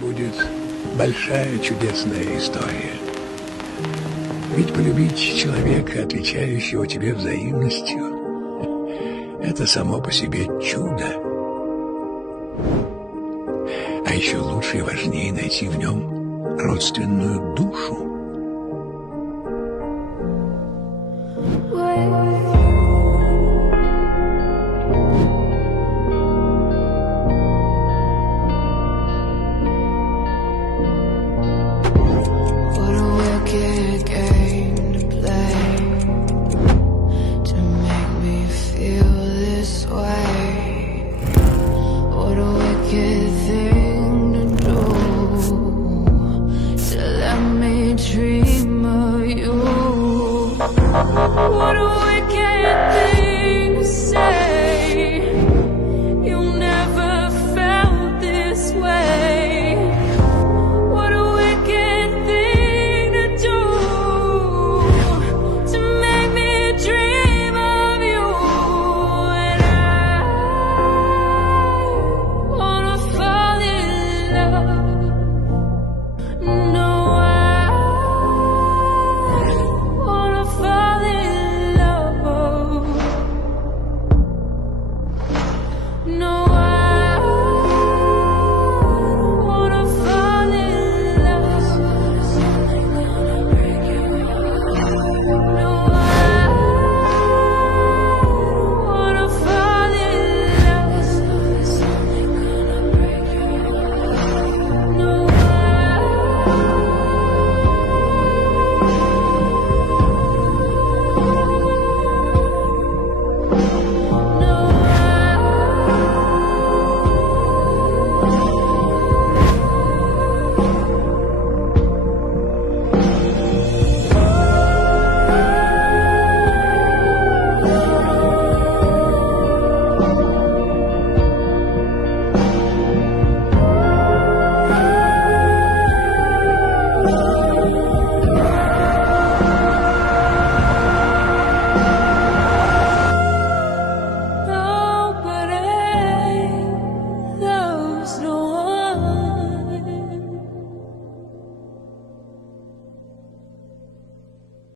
будет большая чудесная история. Ведь полюбить человека, отличающего тебя взаимностью, это само по себе чудо. А еще лучше и важнее найти в нем родственную душу. What a wicked thing to say. You never felt this way.